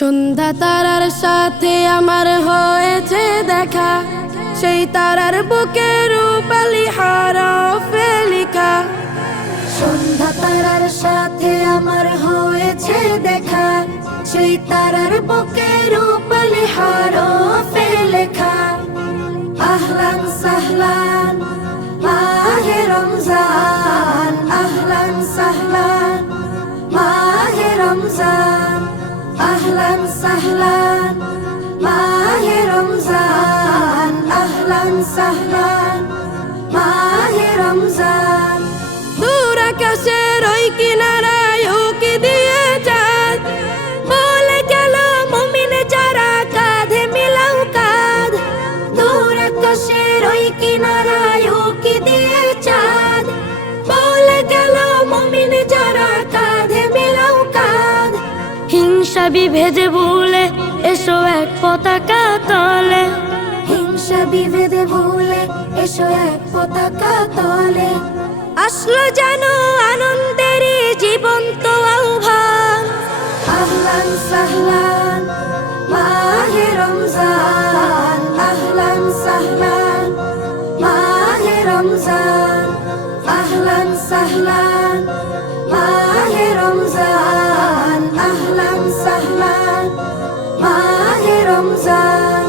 সন্ধ্যা তারার সাথে আমার হয়েছে দেখা, সেই তারার বুকে রূপালি হরফে লেখা। সন্ধ্যা তারার সাথে আমার হয়েছে দেখা, সেই তারার বুকে রূপালি হরফে লেখা। আহলান সাহলান মাহে রমজান, আহলান সাহলান মাহে রমজান, আহলান সাহলান মাহে রমজান, আহলান সাহলান মাহে রমজান। দূর আকাশের ওই কিনারায় উকি দিয়ে চাঁদ বলে গেল মুমিন যারা কাঁধে মিলাও কাঁধ। দূর আকাশের ওই কিনারায় উকি দিয়ে চাঁদ বলে গেল মুমিন যারা কাঁধে মিলাও কাঁধ। হিংসা বিভেদে ভুলে এসো এক পতাকা তলে, হিংসা বিভেদে ভুলে এসো এক পতাকা তলে। আসলো জানো আনন্দের জীবন্ত আহ্বান। আহলান সাহলান মাহে রমজান, আহলান সাহলান মাহে রমজান, আহলান সাহলান মাহে রমজান, আহলান সাহলান মাহে রমজান।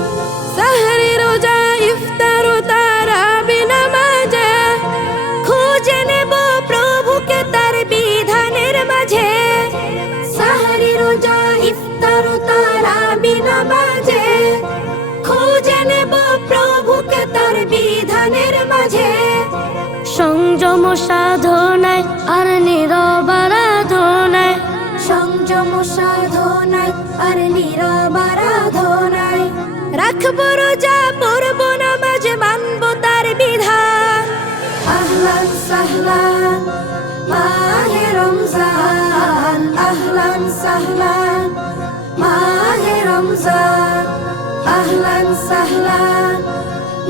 সাহরি রোজা ইফতার ও তারাবি নামাজে খুঁজে নেব প্রভুকে তার বিধানের মাঝে। সাহরি রোজা ইফতার ও তারাবি নামাজে খুঁজে নেব প্রভুকে তার বিধানের মাঝে। সংযম সাধনায় আর নীরব আরাধনায়, সংযম সাধনায় আর নীরব আরাধনায়। রাখবো রোজা পড়বো নামাজ মানবো তার বিধান। আহলান সাহলান মাহে রমজান, আহলান সাহলান মাহে রমজান, আহলান সাহলান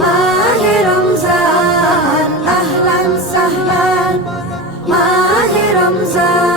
মাহে রমজান, আহলান সাহলান মাহে রমজান।